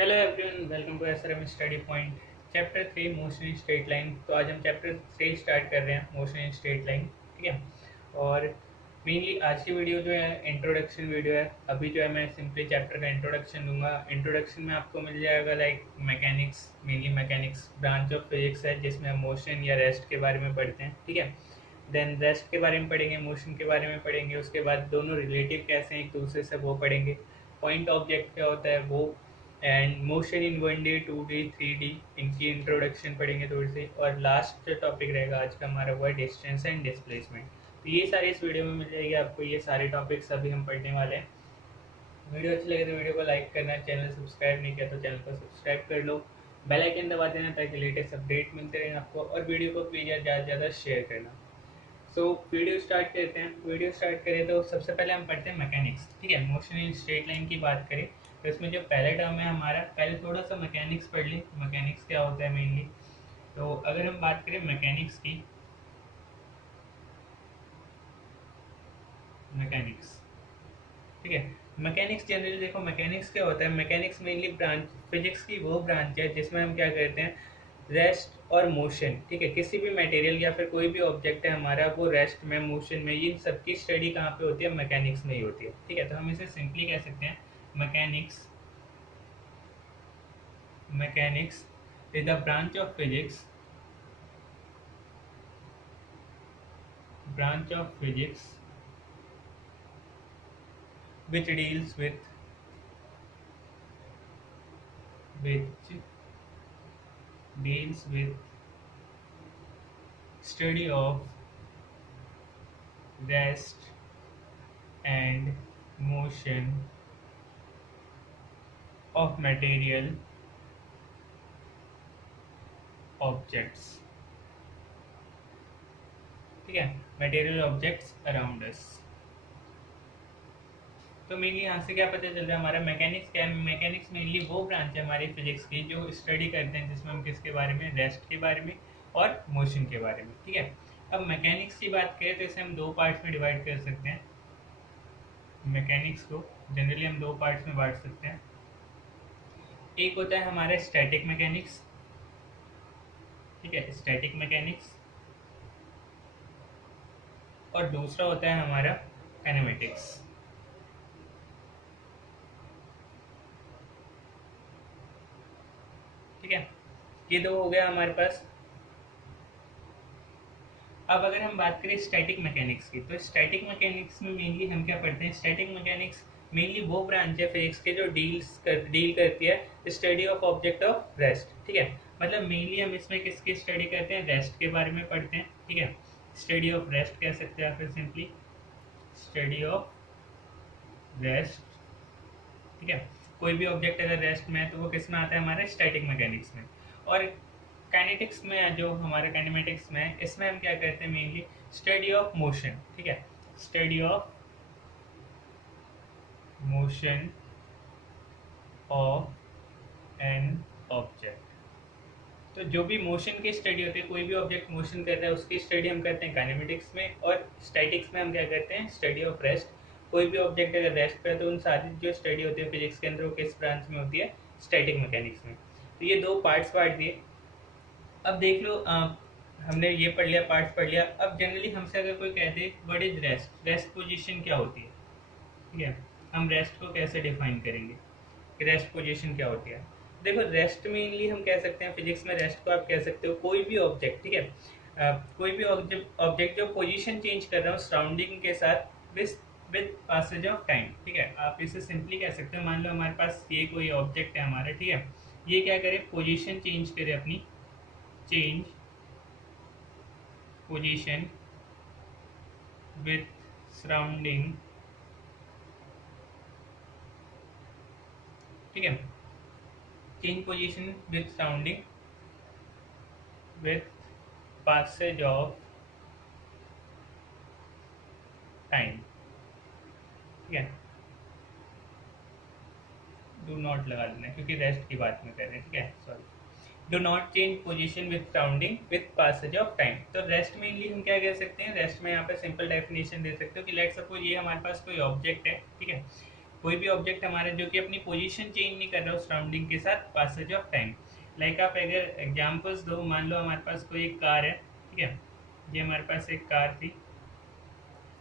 Hello everyone, welcome to SRM study point. Chapter 3 motion in straight line. तो आज हम chapter 3 start कर रहे हैं, मोशन इन स्ट्रेट लाइन। ठीक है। और मेनली आज की वीडियो जो है इंट्रोडक्शन वीडियो है। अभी जो है मैं सिंपली चैप्टर का इंट्रोडक्शन दूंगा। इंट्रोडक्शन में आपको मिल जाएगा like mechanics, mainly mechanics branch of physics है जिसमें हम मोशन या रेस्ट के बारे में पढ़ते हैं। ठीक है। देन रेस्ट के बारे में पढ़ेंगे, मोशन के बारे में पढ़ेंगे, उसके बाद दोनों रिलेटिव कैसे हैं एक दूसरे से वो पढ़ेंगे। पॉइंट ऑब्जेक्ट क्या होता है वो, and motion in 1D 2D 3D इनकी इंट्रोडक्शन पढ़ेंगे थोड़ी सी। और लास्ट जो टॉपिक रहेगा आज का हमारा वो है डिस्टेंस एंड डिस्प्लेसमेंट। तो ये सारी इस वीडियो में मिल जाएगी आपको, ये सारे टॉपिक्स अभी हम पढ़ने वाले हैं। वीडियो अच्छी लगे तो वीडियो को लाइक करना, चैनल सब्सक्राइब नहीं किया तो चैनल को सब्सक्राइब कर लो, बेल आइकन दबा देना ताकि लेटेस्ट अपडेट मिलते रहें आपको, और वीडियो को प्लीज़ ज़्यादा से ज़्यादा शेयर करना। सो वीडियो स्टार्ट करते हैं। वीडियो स्टार्ट करें तो सबसे पहले हम पढ़ते हैं मैकेनिक्स। ठीक है। मोशन इन स्ट्रेट लाइन की बात करें तो इसमें जो पहला टर्म है हमारा, पहले थोड़ा सा मैकेनिक्स पढ़ लें। मैकेनिक्स क्या होता है मेनली। तो अगर हम बात करें मैकेनिक्स की, मैकेनिक्स, ठीक है। मैकेनिक्स जनरली देखो, मैकेनिक्स क्या होता है। मैकेनिक्स मेनली ब्रांच, फिजिक्स की वो ब्रांच है जिसमें हम क्या करते हैं, रेस्ट और मोशन। ठीक है। किसी भी मटेरियल या फिर कोई भी ऑब्जेक्ट है हमारा, वो रेस्ट में, मोशन में, इन सब की स्टडी कहाँ पे होती है, मैकेनिक्स में ही होती है। ठीक है। तो हम इसे सिंपली कह सकते हैं mechanics, mechanics is the branch of physics, branch of physics which deals which deals with study of rest and motion of material objects। ठीक है। Material objects around us. तो मेनली यहाँ से क्या पता चल रहा है हमारा मैकेनिक्स क्या है। मैकेनिक्स मेनली वो ब्रांच है हमारी फिजिक्स की जो स्टडी करते हैं, जिसमें हम किसके बारे में, रेस्ट के बारे में और मोशन के बारे में। ठीक है। अब मैकेनिक्स की बात करें तो इसे हम दो पार्ट्स में डिवाइड कर सकते हैं। मैकेनिक्स को जनरली हम दो पार्ट्स में बांट सकते हैं। एक होता है हमारा स्टैटिक मैकेनिक्स। ठीक है, स्टैटिक मैकेनिक्स। और दूसरा होता है हमारा काइनेमेटिक्स। ठीक है। ये दो हो गया हमारे पास। अब अगर हम बात करें स्टैटिक मैकेनिक्स की, तो स्टैटिक मैकेनिक्स में मेनली हम क्या पढ़ते हैं, स्टैटिक मैकेनिक्स मेनली वो ब्रांच है फिजिक्स के जो डील करती है study of object of rest. ठीक है। मतलब मेनली हम इसमें किसकी स्टडी करते हैं, रेस्ट के बारे में पढ़ते हैं। ठीक है। स्टडी ऑफ रेस्ट कह सकते हैं, फिर सिंपली स्टडी ऑफ रेस्ट। ठीक है। कोई भी ऑब्जेक्ट अगर रेस्ट में है तो वो किस में आता है, हमारे स्टैटिक मैकेनिक्स में। और काइनेटिक्स में, जो हमारे काइनेमेटिक्स में है, इसमें हम क्या करते हैं, मेनली स्टडी ऑफ मोशन। ठीक है। Study of motion of an object. तो जो भी मोशन की स्टडी होती है, कोई भी ऑब्जेक्ट मोशन कर रहा है उसकी स्टडी हम करते हैं काइनेमेटिक्स में। और स्टैटिक्स में हम क्या करते हैं, स्टडी ऑफ रेस्ट। कोई भी ऑब्जेक्ट अगर रेस्ट पे है तो उन सारी जो स्टडी होती है फिजिक्स के अंदर वो किस ब्रांच में होती है, स्टैटिक मैकेनिक्स में। तो ये दो पार्ट्स बांट दिए। अब देख लो, हमने ये पढ़ लिया, पार्ट्स पढ़ लिया। अब जनरली हमसे अगर कोई कहते what is rest, rest position क्या होती है। ठीक है। हम रेस्ट को कैसे डिफाइन करेंगे कि रेस्ट पोजीशन क्या होती है। देखो, रेस्ट मेनली हम कह सकते हैं फिजिक्स में, रेस्ट को आप कह सकते हो कोई भी ऑब्जेक्ट। ठीक है। कोई भी ऑब्जेक्ट जो पोजीशन चेंज कर रहा हो सराउंडिंग के साथ विद पासेज ऑफ टाइम। ठीक है। आप इसे सिंपली कह सकते हो, मान लो हमारे पास ये कोई ऑब्जेक्ट है हमारा। ठीक है। ये क्या करे, पोजीशन चेंज करे अपनी, चेंज पोजीशन विथ सराउंडिंग। ठीक है। Change position with surrounding with passage of time. ठीक है। डू नॉट लगा देना क्योंकि रेस्ट की बात में कर रहे हैं। ठीक है, sorry. Do not change position with surrounding with passage of time. तो रेस्ट मेनली हम क्या कह सकते हैं, रेस्ट में यहाँ पे सिंपल डेफिनेशन दे सकते हो कि लेट सपोज ये हमारे पास कोई ऑब्जेक्ट है। ठीक है। कोई भी ऑब्जेक्ट हमारा जो कि अपनी पोजीशन चेंज नहीं कर रहा हो सराउंडिंग के साथ पासेज ऑफ टाइम। लाइक आप अगर एग्जांपल्स दो, मान लो हमारे पास कोई एक कार है, ठीक है, ये हमारे पास एक कार थी,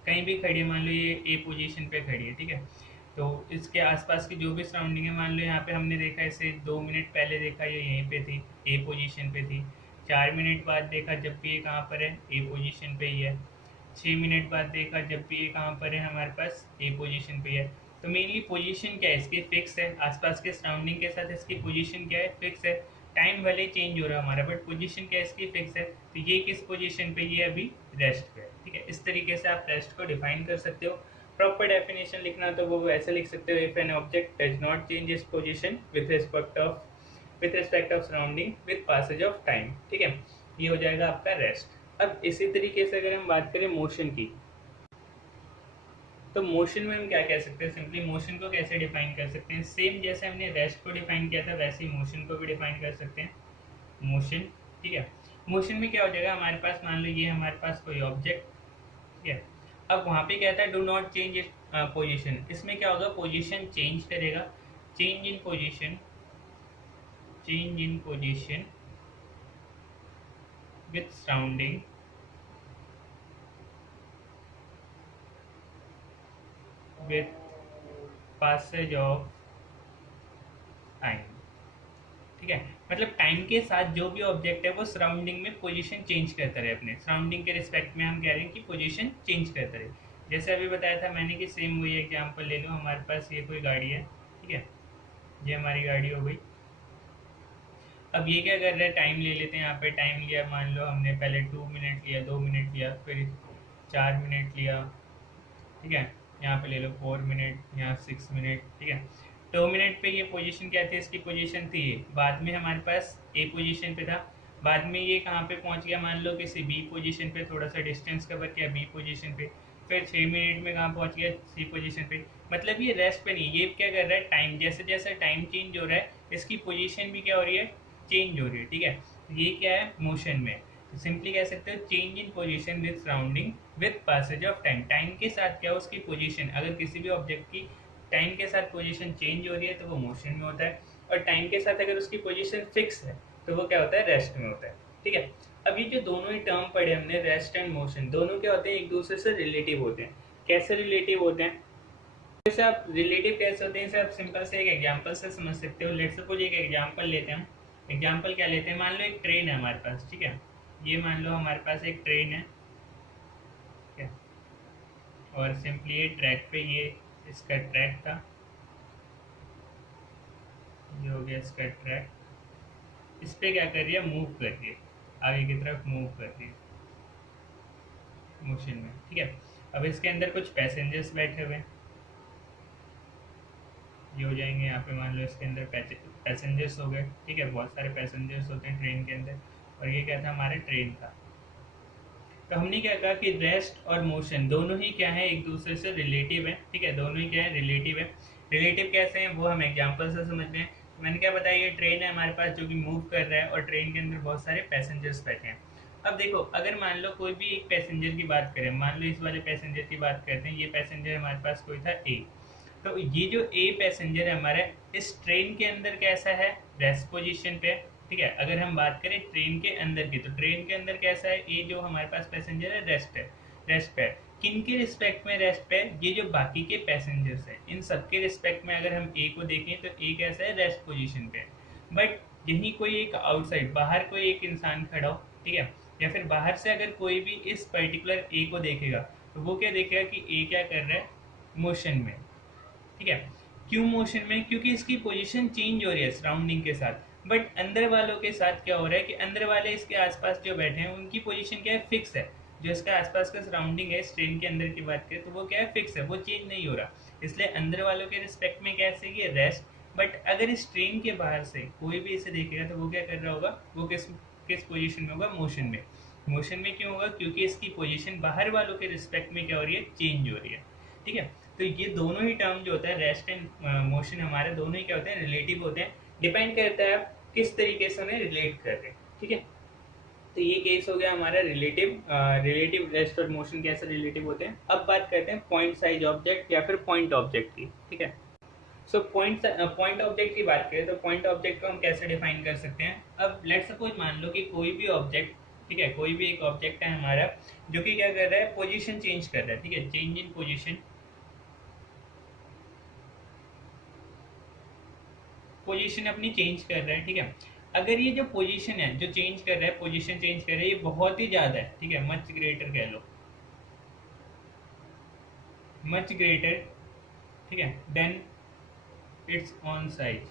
कहीं भी खड़ी है, मान लो ये ए पोजीशन पे खड़ी है, ठीक है, तो इसके आसपास की जो भी सराउंडिंग है, मान लो यहाँ पे हमने देखा इसे 2 मिनट पहले देखा ये यहीं पे थी, ए पोजीशन पे थी, 4 मिनट बाद देखा जब भी ये कहाँ पर है, ए पोजीशन पे ही है, 6 मिनट बाद देखा जब भी ये कहाँ पर है, हमारे पास ए पोजीशन पे है। तो मेनली पोजीशन क्या है इसकी, फिक्स है, आसपास के सराउंडिंग के साथ इसकी पोजीशन क्या है, फिक्स है। टाइम भले चेंज हो रहा है हमारा, बट पोजीशन क्या है इसकी, फिक्स है। तो ये किस पोजीशन पे, ये अभी रेस्ट पे है, ठीक है। इस तरीके से आप रेस्ट को डिफाइन कर सकते हो। प्रॉपर डेफिनेशन लिखना तो वो ऐसे लिख सकते हो, if an object does not change its position with respect of surrounding with passage of time, ठीक है, ये हो जाएगा आपका रेस्ट। अब इसी तरीके से अगर हम बात करें मोशन की, तो मोशन में हम क्या कह सकते हैं, सिंपली मोशन को कैसे डिफाइन कर सकते हैं, सेम जैसे हमने रेस्ट को डिफाइन किया था वैसे ही मोशन को भी डिफाइन कर सकते हैं। मोशन, ठीक है, मोशन में क्या हो जाएगा, हमारे पास मान लो ये हमारे पास कोई ऑब्जेक्ट, ठीक है, अब वहाँ पे कहता है do not change it position, इसमें क्या होगा, पोजिशन चेंज करेगा, change in position with surrounding with passage of time, ठीक है, मतलब टाइम के साथ जो भी ऑब्जेक्ट है वो सराउंडिंग में पोजीशन चेंज करता रहे, अपने सराउंडिंग के रिस्पेक्ट में हम कह रहे हैं कि पोजीशन चेंज करता रहे। जैसे अभी बताया था मैंने कि सेम वही एग्जांपल ले लो, हमारे पास ये कोई गाड़ी है, ठीक है, ये हमारी गाड़ी हो गई। अब ये क्या कर रहा है, टाइम ले लेते हैं, यहाँ पे टाइम लिया, मान लो हमने पहले 2 मिनट लिया, 2 मिनट लिया, फिर 4 मिनट लिया, ठीक है, यहाँ पे ले लो 4 मिनट, यहाँ 6 मिनट, ठीक है। 2 मिनट पे ये पोजीशन क्या थी, इसकी पोजीशन थी ये, बाद में हमारे पास ए पोजीशन पे था, बाद में ये कहाँ पे पहुँच गया, मान लो किसी बी पोजीशन पे, थोड़ा सा डिस्टेंस कवर किया बी पोजीशन पे, फिर 6 मिनट में कहाँ पहुँच गया, सी पोजीशन पे। मतलब ये रेस्ट पे नहीं, ये क्या कर रहा है, टाइम जैसे जैसे टाइम चेंज हो रहा है इसकी पोजीशन भी क्या हो रही है, चेंज हो रही है, ठीक है। ये क्या है, मोशन में सिंपली कह सकते हो change in position with surrounding with passage of time. Time के साथ क्या हो उसकी पोजीशन, अगर किसी भी ऑब्जेक्ट की टाइम के साथ पोजीशन चेंज हो रही है तो वो मोशन में होता है, और टाइम के साथ अगर उसकी पोजीशन फिक्स है तो वो क्या होता है, रेस्ट में होता है, ठीक है। अब ये जो दोनों ही टर्म पढ़े हमने, रेस्ट एंड मोशन, दोनों क्या होते हैं, एक दूसरे से रिलेटिव होते हैं। कैसे रिलेटिव होते हैं, जैसे आप रिलेटिव कैसे होते हैं, इसे आप सिंपल से एक एग्जांपल से समझ सकते हो। लेट्स सपोज एक एग्जांपल लेते हैं, एग्जांपल क्या लेते हैं, मान लो एक ट्रेन है हमारे पास, ठीक है, ये मान लो हमारे पास एक ट्रेन है, ठीक है, और सिंपली ये ट्रैक पे, ये इसका ट्रैक था, ये हो गया इसका ट्रैक, इस पे क्या कर रही है, मूव कर रही है, आगे की तरफ मूव कर रही है मोशन में, ठीक है। अब इसके अंदर कुछ पैसेंजर्स बैठे हुए हैं, ये हो जाएंगे यहाँ पे, मान लो इसके अंदर पैसेंजर्स हो गए, ठीक है, बहुत सारे पैसेंजर्स होते हैं ट्रेन के अंदर, और ये क्या था, हमारे ट्रेन था। तो हमने क्या कहा कि रेस्ट और मोशन दोनों ही क्या है, एक दूसरे से रिलेटिव है, ठीक है, दोनों ही क्या है, रिलेटिव है। रिलेटिव कैसे हैं वो हम एग्जांपल से समझ रहे हैं। तो मैंने क्या बताया, ये ट्रेन है हमारे पास जो कि मूव कर रहा है, और ट्रेन के अंदर बहुत सारे पैसेंजर्स बैठे हैं। अब देखो, अगर मान लो कोई भी एक पैसेंजर की बात करें, मान लो इस वाले पैसेंजर की बात करते हैं, ये पैसेंजर हमारे पास कोई था ए, तो ये जो ए पैसेंजर है हमारे इस ट्रेन के अंदर कैसा है, रेस्ट पोजीशन पे, ठीक है। अगर हम बात करें ट्रेन के अंदर की, तो ट्रेन के अंदर कैसा है, ये जो हमारे पास पैसेंजर है रेस्ट है, रेस्ट पे। किन के रिस्पेक्ट में रेस्ट पे, ये जो बाकी के पैसेंजर्स हैं इन सबके रिस्पेक्ट में अगर हम ए को देखें तो ए कैसा है, रेस्ट पोजीशन पे। बट यहीं कोई एक आउटसाइड बाहर कोई एक इंसान खड़ा हो, ठीक है, या फिर बाहर से अगर कोई भी इस पर्टिकुलर ए को देखेगा तो वो क्या देखेगा कि ए क्या कर रहा है, मोशन में, ठीक है। क्यों मोशन में, क्योंकि इसकी पोजीशन चेंज हो रही है सराउंडिंग के साथ। बट अंदर वालों के साथ क्या हो रहा है कि अंदर वाले इसके आसपास जो बैठे हैं उनकी पोजीशन क्या है, फिक्स है। जो इसका आसपास का सराउंडिंग है, इस ट्रेन के अंदर की बात करें तो वो क्या है, फिक्स है, वो चेंज नहीं हो रहा। इसलिए अंदर वालों के रिस्पेक्ट में कैसे ये रेस्ट। बट अगर इस ट्रेन के बाहर से कोई भी इसे देखेगा तो वो क्या कर रहा होगा, वो किस किस पोजीशन में होगा, मोशन में। मोशन में क्यों होगा, क्योंकि इसकी पोजीशन बाहर वालों के रिस्पेक्ट में क्या हो रही है, चेंज हो रही है, ठीक है। तो ये दोनों ही टर्म जो होता है, रेस्ट एंड मोशन, हमारे दोनों ही क्या होते हैं, रिलेटिव होते हैं। डिपेंड करता है आप किस तरीके से उन्हें रिलेट कर रहे हैं, ठीक है। तो ये केस हो गया हमारा रिलेटिव रेस्ट और मोशन कैसे रिलेटिव होते हैं। अब बात करते हैं पॉइंट साइज ऑब्जेक्ट या फिर पॉइंट ऑब्जेक्ट की, ठीक है। सो पॉइंट ऑब्जेक्ट की बात करें तो पॉइंट ऑब्जेक्ट को हम कैसे डिफाइन कर सकते हैं। अब लेट सपोज मान लो कि कोई भी ऑब्जेक्ट, ठीक है, कोई भी एक ऑब्जेक्ट है हमारा जो कि क्या कर रहा है, पोजीशन चेंज कर रहा है, ठीक है, चेंज इन पोजीशन, पोजीशन अपनी चेंज कर रहा है, ठीक है। अगर ये जो पोजीशन है जो चेंज कर रहा है, पोजीशन चेंज कर रहा है, ये बहुत ही ज़्यादा है, ठीक है, मच ग्रेटर कह लो, मच ग्रेटर, ठीक है, देन इट्स ऑन साइज,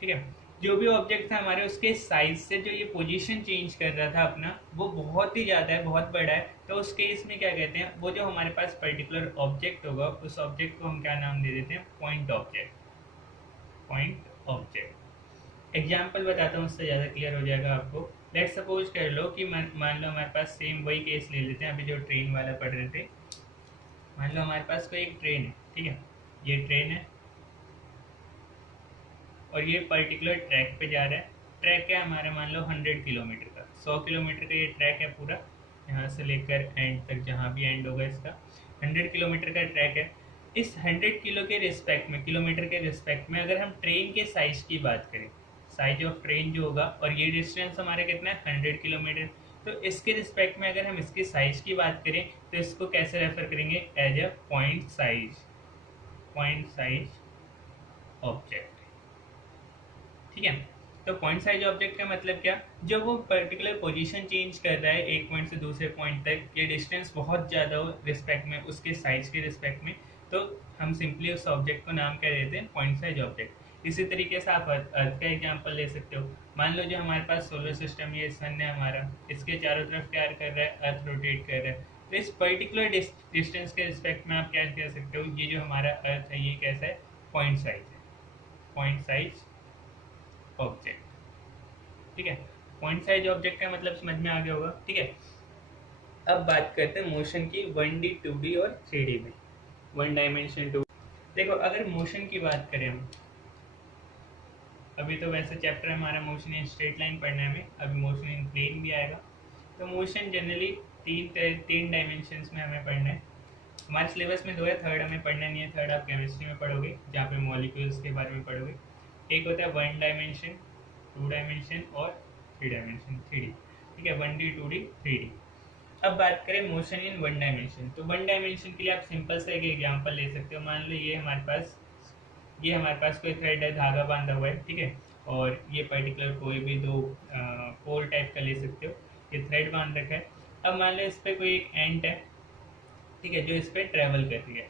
ठीक है। जो भी ऑब्जेक्ट था हमारे उसके साइज से जो ये पोजीशन चेंज कर रहा था अपना, वो बहुत ही ज़्यादा है, बहुत बड़ा है, तो उस केस में क्या कहते हैं, वो जो हमारे पास पर्टिकुलर ऑब्जेक्ट होगा उस ऑब्जेक्ट को हम क्या नाम दे देते हैं, point object, point object. Example बताता हूँ, उससे ज़्यादा क्लियर हो जाएगा आपको। लेट सपोज कर लो कि मान लो हमारे पास सेम वही केस ले लेते हैं अभी जो ट्रेन वाला पढ़ रहे थे। मान लो हमारे पास कोई एक ट्रेन है, ठीक है, ये ट्रेन है और ये पर्टिकुलर ट्रैक पे जा रहा है। ट्रैक है हमारा मान लो 100 किलोमीटर का, 100 किलोमीटर का ये ट्रैक है पूरा, यहाँ से लेकर एंड तक, जहाँ भी एंड होगा इसका 100 किलोमीटर का ट्रैक है। इस 100 किलो के रिस्पेक्ट में, किलोमीटर के रिस्पेक्ट में अगर हम ट्रेन के साइज की बात करें, साइज ऑफ ट्रेन जो होगा, और ये डिस्टेंस हमारे कितना है 100 किलोमीटर, तो इसके रिस्पेक्ट में अगर हम इसकी साइज की बात करें तो इसको कैसे रेफर करेंगे, as a point size, point size object, ठीक है। तो पॉइंट साइज ऑब्जेक्ट का मतलब क्या, जब वो पर्टिकुलर पोजीशन चेंज कर रहा है एक पॉइंट से दूसरे पॉइंट तक, ये डिस्टेंस बहुत ज़्यादा हो रिस्पेक्ट में, उसके साइज के रिस्पेक्ट में, तो हम सिंपली उस ऑब्जेक्ट को नाम क्या देते हैं, पॉइंट साइज ऑब्जेक्ट। इसी तरीके से आप अर्थ का एग्जाम्पल ले सकते हो। मान लो जो हमारे पास सोलर सिस्टम, ये सन है हमारा, इसके चारों तरफ क्या कर रहा है, अर्थ रोटेट कर रहा है, तो इस पर्टिकुलर डिस्टेंस के रिस्पेक्ट में आप क्या कह सकते हो, ये जो हमारा अर्थ है ये कैसा है, पॉइंट साइज है, पॉइंट साइज ऑब्जेक्ट, ठीक है। पॉइंट साइज ऑब्जेक्ट का मतलब समझ में आ गया होगा, ठीक है। अब बात करते हैं मोशन की 1D 2D और 3D में, वन डायमेंशन टू। देखो अगर मोशन की बात करें हम, अभी तो वैसे चैप्टर हमारा मोशन इन स्ट्रेट लाइन पढ़ने में, अभी मोशन इन प्लेन भी आएगा। तो मोशन जनरली तीन डायमेंशंस में हमें पढ़ना है। हमारे सिलेबस में दो है, थर्ड हमें पढ़ना नहीं है, थर्ड आप केमिस्ट्री में पढ़ोगे जहाँ पे मॉलिक्यूल्स के बारे में पढ़ोगे। एक होता है 1 डायमेंशन, 2 डायमेंशन और 3 डायमेंशन, 3D, ठीक है, 1D 2D 3D। अब बात करें मोशन इन 1 डायमेंशन, तो 1 डायमेंशन के लिए आप सिंपल सा एक एग्जांपल ले सकते हो। मान लो ये हमारे पास कोई थ्रेड है, धागा बांधा हुआ है, ठीक है, और ये पर्टिकुलर कोई भी दो पोल टाइप का ले सकते हो, ये थ्रेड बांध रखा है। अब मान लो इस पर कोई एक एंट है, ठीक है, जो इस पर ट्रैवल कर रही है,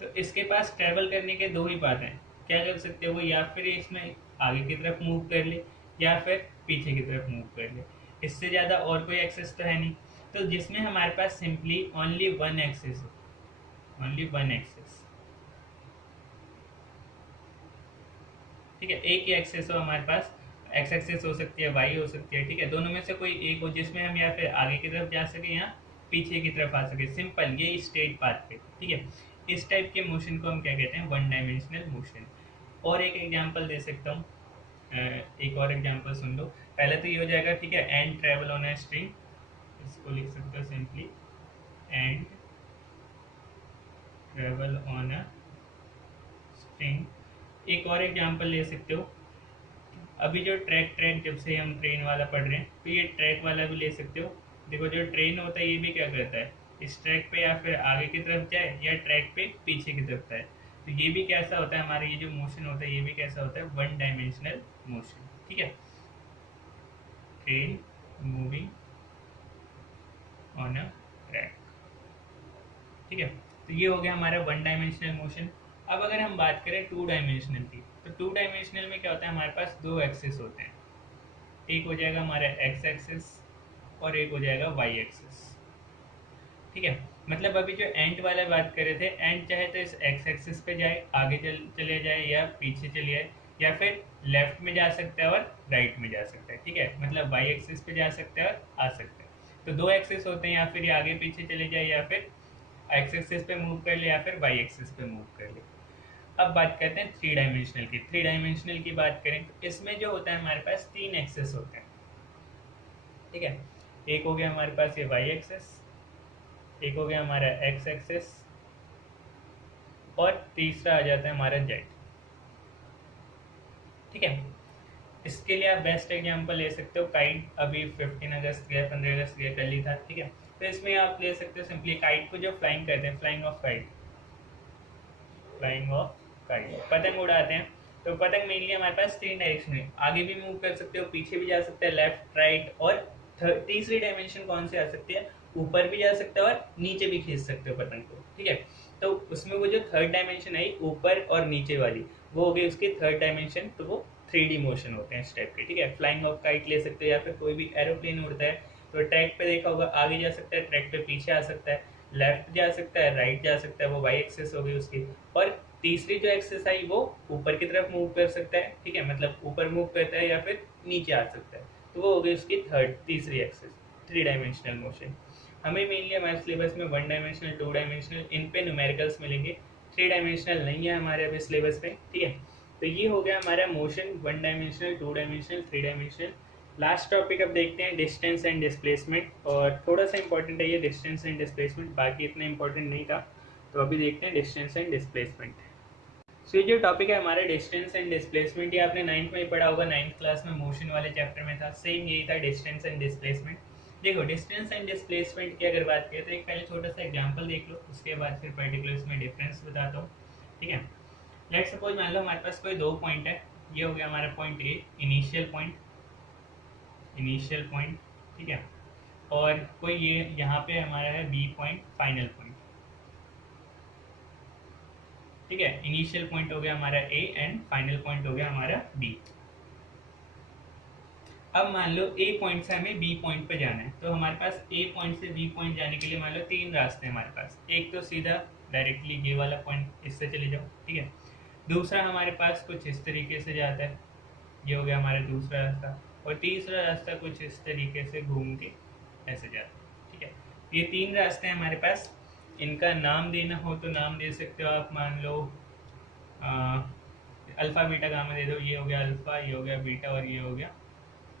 तो इसके पास ट्रैवल करने के दो ही बात हैं, क्या कर सकते हो वो, या फिर इसमें आगे की तरफ मूव कर ले या फिर पीछे की तरफ मूव कर ले, इससे ज़्यादा और कोई एक्सेस तो है नहीं। तो जिसमें हमारे पास सिंपली ओनली वन एक्सेस है, ओनली वन एक्सेस, ठीक है, एक ही एक्सेस हो हमारे पास, एक्स एक्सेस हो सकती है, वाई हो सकती है, ठीक है, दोनों में से कोई एक हो जिसमें हम या फिर आगे की तरफ जा सके या पीछे की तरफ आ सके, सिंपल, ये स्ट्रेट पाथ पे, ठीक है। इस टाइप के मोशन को हम क्या कहते हैं, 1 डायमेंशनल मोशन। और एक एग्जांपल दे सकता हूँ, एक और एग्जांपल सुन लो। पहले तो ये हो जाएगा, ठीक है, and travel on a string, इसको लिख सकते हो simply, and travel on a string. एक और एग्जांपल ले सकते हो, अभी जो ट्रैक ट्रैक जब से हम ट्रेन वाला पढ़ रहे हैं तो ये ट्रैक वाला भी ले सकते हो। देखो जो ट्रेन होता है ये भी क्या करता है, इस ट्रैक पे या फिर आगे की तरफ जाए या ट्रैक पे पीछे की तरफ जाए, तो ये भी कैसा होता है, हमारा ये जो मोशन होता है ये भी कैसा होता है, 1 डायमेंशनल मोशन, ठीक है, train moving on a track, ठीक है। तो ये हो गया हमारा 1 डायमेंशनल मोशन। अब अगर हम बात करें 2 डायमेंशनल की, तो 2 डायमेंशनल में क्या होता है, हमारे पास दो एक्सिस होते हैं, एक हो जाएगा हमारा एक्स एक्सिस और एक हो जाएगा वाई एक्सिस, ठीक है। मतलब अभी जो एंट वाला बात कर रहे थे, एंट चाहे तो इस एक्स एक्सिस पे जाए, आगे चले जाए या पीछे चले जाए, या फिर लेफ्ट में जा सकता है और राइट में जा सकता है, ठीक है, मतलब वाई एक्सिस पे जा सकता है और आ सकता है। तो दो एक्सिस होते हैं, या फिर ये आगे पीछे चले जाए या फिर एक्स एक्सिस पे मूव कर ले या फिर वाई एक्सिस पे मूव कर ले। अब बात करते हैं 3 डायमेंशनल की। 3 डायमेंशनल की बात करें तो इसमें जो होता है हमारे पास 3 एक्सेस होते हैं, ठीक है। एक हो गया हमारे पास ये वाई एक्सेस, एक हो गया हमारा एक्स एक्सेस और तीसरा आ जाता है हमारा जेट। ठीक है, इसके लिए आप बेस्ट एग्जांपल ले सकते हो काइट, अभी 15 अगस्त गया, 15 अगस्त गया, कल ही था। ठीक है, तो इसमें आप ले सकते हो सिंपली काइट को जो फ्लाइंग करते हैं, flying of kite, flying of kite, पतंग उड़ाते हैं। तो पतंग मेनली हमारे पास 3 डायरेक्शन है, आगे भी मूव कर सकते हो, पीछे भी जा सकते हैं, लेफ्ट राइट, और तीसरी डायमेंशन कौन सी आ सकती है, ऊपर भी जा सकते हो और नीचे भी खींच सकते हो पतंग को। ठीक है, तो उसमें वो जो थर्ड डायमेंशन आई ऊपर और नीचे वाली, वो हो गई उसकी थर्ड डायमेंशन, तो वो 3D मोशन होते हैं इस टाइप के। ठीक है, फ्लाइंग ऑफ काइट ले सकते हो, या फिर कोई भी एरोप्लेन उड़ता है तो ट्रैक पे देखा होगा, आगे जा सकता है, ट्रैक पे पीछे आ सकता है, लेफ्ट जा सकता है, राइट जा सकता है, वो वाई एक्सेस हो गई उसकी। और तीसरी जो एक्सेस आई वो ऊपर की तरफ मूव कर सकता है। ठीक है, मतलब ऊपर मूव करता है या फिर नीचे आ सकता है, तो वो हो गई उसकी तीसरी एक्सेस, 3 डायमेंशनल मोशन। हमें मेनली हमारे सिलेबस में 1 डायमेंशनल, 2 डायमेंशनल, इन पे न्यूमेरिकल्स मिलेंगे, 3 डायमेंशनल नहीं है हमारे अभी सिलेबस में। ठीक है, तो ये हो गया हमारा motion 1 dimensional, 2 dimensional, 3 dimensional. Last topic अब देखते हैं डिस्टेंस एंड डिस्प्लेसमेंट, और थोड़ा सा इंपॉर्टेंट है ये डिस्टेंस एंड डिस्प्लेसमेंट, बाकी इतना इंपॉर्टेंट नहीं था। तो अभी देखते हैं डिस्टेंस एंड डिस्प्लेसमेंट। सो ये जो टॉपिक है हमारा डिस्टेंस एंड डिस्प्लेसमेंट, ये आपने 9th में ही पढ़ा होगा, 9th क्लास में मोशन वाले चैप्टर में था, सेम यही था डिस्टेंस एंड डिस्प्लेसमेंट। देखो डिस्टेंस एंड डिस्प्लेसमेंट की अगर बात करें तो एक पहले छोटा सा एग्जांपल देख लो, उसके बाद फिर पर्टिकुलर इसमें डिफरेंस बताता हूँ। ठीक है, लेट्स सपोज मान लो हमारे पास कोई 2 पॉइंट है, ये हो गया हमारा point A, initial point, initial point. ठीक है, और कोई ये यहाँ पे हमारा है बी पॉइंट, फाइनल पॉइंट। ठीक है, इनिशियल पॉइंट हो गया हमारा ए एंड फाइनल पॉइंट हो गया हमारा बी। अब मान लो ए पॉइंट से हमें बी पॉइंट पे जाना है, तो हमारे पास ए पॉइंट से बी पॉइंट जाने के लिए मान लो 3 रास्ते हैं हमारे पास। एक तो सीधा डायरेक्टली ये वाला पॉइंट, इससे चले जाओ। ठीक है, दूसरा हमारे पास कुछ इस तरीके से जाता है, ये हो गया हमारा दूसरा रास्ता, और तीसरा रास्ता कुछ इस तरीके से घूम के ऐसे जाता है। ठीक है, ये 3 रास्ते हैं हमारे पास। इनका नाम देना हो तो नाम दे सकते हो आप, मान लो अल्फ़ा बीटा गामा दे दो, ये हो गया अल्फ़ा, ये हो गया बीटा, और ये हो गया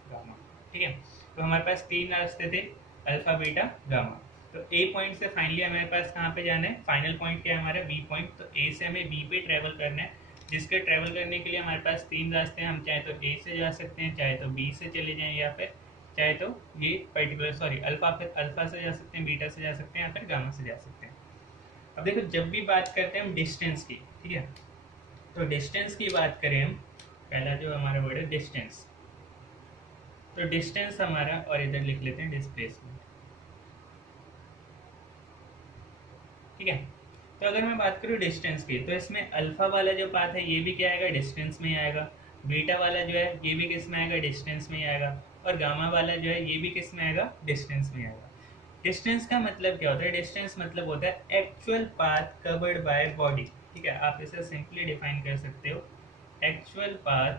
गामा। ठीक है, तो हमारे पास 3 रास्ते थे, अल्फ़ा बीटा गामा। तो ए पॉइंट से फाइनली हमारे पास कहाँ पे जाना है, फाइनल पॉइंट क्या है हमारा बी पॉइंट, तो ए से हमें बी पे ट्रेवल करना है, जिसके ट्रेवल करने के लिए हमारे पास 3 रास्ते हैं। हम चाहे तो ए से जा सकते हैं, चाहे तो बी से चले जाएं, या फिर चाहे तो ये पर्टिकुलर अल्फ़ा, फिर अल्फ़ा से जा सकते हैं, बीटा से जा सकते हैं, या फिर गामा से जा सकते हैं। अब देखो जब भी बात करते हैं हम डिस्टेंस की, ठीक है, तो डिस्टेंस की बात करें हम, पहला जो हमारा वर्ड है डिस्टेंस, तो डिस्टेंस हमारा, और इधर लिख लेते हैं डिस्प्लेसमेंट। ठीक है, तो अगर मैं बात करूँ डिस्टेंस की, तो इसमें अल्फा वाला जो पाथ है ये भी क्या आएगा, डिस्टेंस में ही आएगा। बीटा वाला जो है ये भी किस में आएगा, डिस्टेंस में ही आएगा। और गामा वाला जो है ये भी किस में आएगा, डिस्टेंस में आएगा। डिस्टेंस का मतलब क्या होता है, डिस्टेंस मतलब होता है actual path covered by body. ठीक है, आप इसे सिंपली डिफाइन कर सकते हो, actual path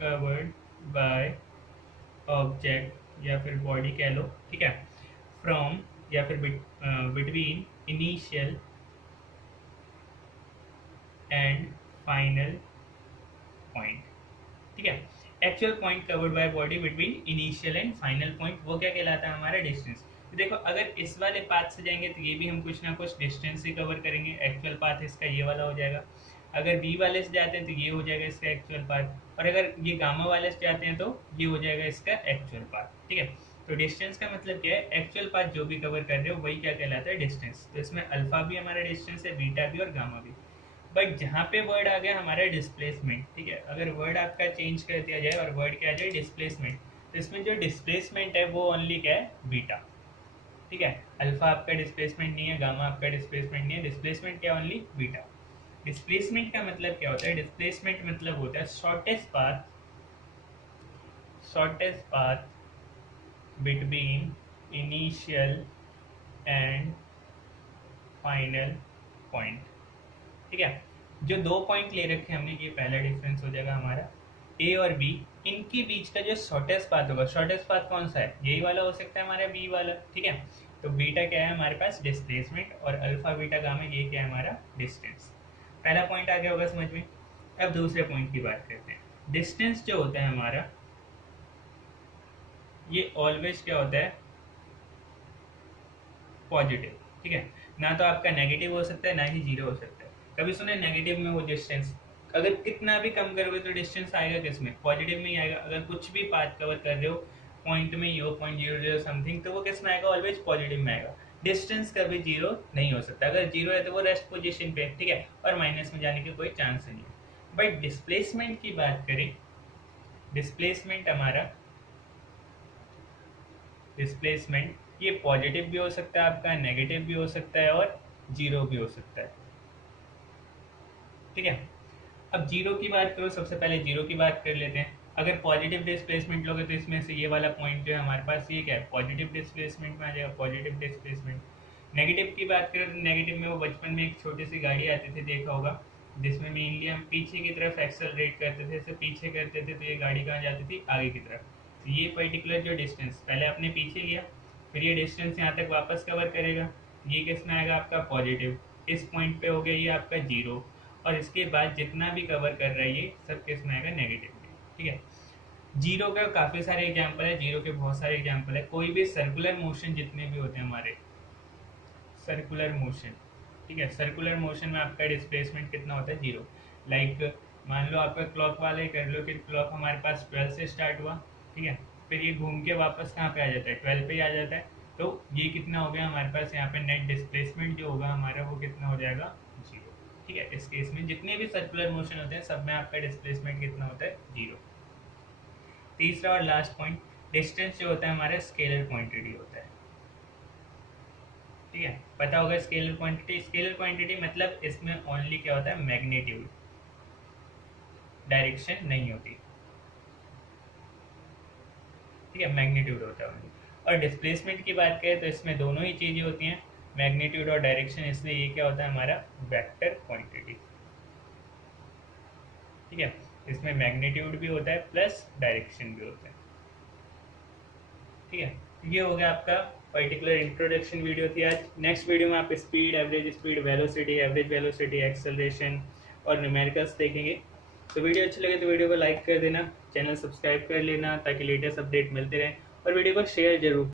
covered by object या फिर बॉडी कह लो। ठीक है, फ्रॉम या फिर between initial and final point. ठीक है, actual point covered by body between initial and final point, वो क्या कहलाता है हमारा डिस्टेंस। तो देखो अगर इस वाले पाथ से जाएंगे तो ये भी हम कुछ ना कुछ डिस्टेंस ही कवर करेंगे, एक्चुअल पाथ इसका ये वाला हो जाएगा। अगर बी वाले से जाते हैं तो ये हो जाएगा इसका एक्चुअल पाथ, और अगर ये गामा वाले से जाते हैं तो ये हो जाएगा इसका एक्चुअल पाथ। ठीक है, तो डिस्टेंस का मतलब क्या है, एक्चुअल पाथ जो भी कवर कर रहे हो वही क्या कहलाता है, डिस्टेंस। तो इसमें अल्फा भी हमारा डिस्टेंस है, बीटा भी और गामा भी। बट जहाँ पे वर्ड आ गया हमारा डिस्प्लेसमेंट, ठीक है, अगर वर्ड आपका चेंज कर दिया जाए और वर्ड क्या आ जाए डिस्प्लेसमेंट, तो इसमें जो डिस्प्लेसमेंट है वो ओनली क्या है, बीटा। ठीक है, अल्फा आपका डिस्प्लेसमेंट नहीं है, गामा आपका डिस्प्लेसमेंट नहीं है, डिस्प्लेसमेंट क्या ओनली बीटा। डिस्प्लेसमेंट का मतलब क्या होता है, डिस्प्लेसमेंट मतलब होता है shortest path between initial and final point. ठीक है, जो 2 पॉइंट ले रखे हैं हमने, ये पहला डिफरेंस हो जाएगा हमारा, ए और बी, इनके बीच का जो शॉर्टेस्ट पाथ होगा, शॉर्टेस्ट पाथ कौन सा है, यही वाला हो सकता है हमारा बी वाला। ठीक है, तो बीटा क्या है हमारे पास, डिस्प्लेसमेंट, और अल्फा बीटा गामा ये क्या है हमारा, डिस्टेंस। पहला पॉइंट आ गया होगा समझ में। अब दूसरे पॉइंट की बात करते हैं। डिस्टेंस जो होता है हमारा, ये ऑलवेज क्या होता है, पॉजिटिव। ठीक है, ना तो आपका नेगेटिव हो सकता है ना ही जीरो हो सकता है। कभी सुने नेगेटिव में वो डिस्टेंस अगर कितना भी कम करोगे तो डिस्टेंस आएगा किसमें, पॉजिटिव में ही आएगा। अगर कुछ भी पाथ कवर कर रहे हो पॉइंट में ही हो, 0.00 समथिंग, तो वो किस में आएगा, ऑलवेज पॉजिटिव में आएगा। डिस्टेंस कभी जीरो नहीं हो सकता, अगर जीरो है तो वो रेस्ट पोजीशन पे है, ठीक है, और माइनस में जाने की कोई चांस नहीं है। बट डिस्प्लेसमेंट की बात करें, डिस्प्लेसमेंट हमारा, डिस्प्लेसमेंट ये पॉजिटिव भी हो सकता है आपका, नेगेटिव भी हो सकता है और जीरो भी हो सकता है, ठीक है। अब जीरो की बात करो, सबसे पहले जीरो की बात कर लेते हैं। अगर पॉजिटिव डिस्प्लेसमेंट लोगे तो इसमें से ये वाला पॉइंट जो है हमारे पास ये क्या है, पॉजिटिव डिस्प्लेसमेंट में आ जाएगा, पॉजिटिव डिस्प्लेसमेंट। नेगेटिव की बात करें तो नेगेटिव में वो बचपन में एक छोटी सी गाड़ी आती थी, देखा होगा, जिसमें मेनली हम पीछे की तरफ एक्सेलरेट करते थे, जैसे पीछे करते थे तो ये गाड़ी कहाँ जाती थी, आगे की तरफ। तो ये पर्टिकुलर जो डिस्टेंस पहले आपने पीछे लिया, फिर ये डिस्टेंस यहाँ तक वापस कवर करेगा, ये किस में आएगा आपका पॉजिटिव। इस पॉइंट पे हो गया ये आपका जीरो, और इसके बाद जितना भी कवर कर रहा है ये सब किस में आएगा, नेगेटिव में, ठीक है। जीरो का काफ़ी सारे एग्जाम्पल है, जीरो के बहुत सारे एग्जाम्पल है। कोई भी सर्कुलर मोशन जितने भी होते हैं हमारे, सर्कुलर मोशन, ठीक है, सर्कुलर मोशन में आपका डिस्प्लेसमेंट कितना होता है, जीरो। लाइक मान लो आपका क्लॉक वाले कर लो कि क्लॉक हमारे पास 12 से स्टार्ट हुआ, ठीक है, फिर ये घूम के वापस कहाँ पे आ जाता है, 12 पे ही आ जाता है। तो ये कितना हो गया हमारे पास यहाँ पे, नेट डिस्प्लेसमेंट जो होगा हमारा वो कितना हो जाएगा, जीरो, ठीक है। इस केस में जितने भी सर्कुलर मोशन होते हैं सब में आपका डिस्प्लेसमेंट कितना होता है, जीरो। तीसरा और लास्ट पॉइंट, डिस्टेंस जो होता है हमारा स्केलर क्वांटिटी होता है, ठीक है, पता होगा स्केलर क्वांटिटी। स्केलर क्वांटिटी मतलब इसमें ओनली क्या होता है, मैग्नीट्यूड, डायरेक्शन नहीं होती, ठीक है, मैग्नीट्यूड होता है only। और डिस्प्लेसमेंट की बात करें तो इसमें दोनों ही चीज़ें होती हैं, मैग्नीट्यूड और डायरेक्शन, इसलिए ये क्या होता है हमारा वेक्टर क्वांटिटी, ठीक है। इसमें मैग्नीट्यूड भी होता है प्लस डायरेक्शन भी होता है, ठीक है। ये हो गया आपका पर्टिकुलर इंट्रोडक्शन वीडियो थी आज। नेक्स्ट वीडियो में आप speed, average speed, velocity, average velocity, acceleration और न्यूमेरिकल्स देखेंगे। तो वीडियो अच्छी लगे तो वीडियो को लाइक कर देना, चैनल सब्सक्राइब कर लेना ताकि लेटेस्ट अपडेट मिलते रहें, और वीडियो को शेयर जरूर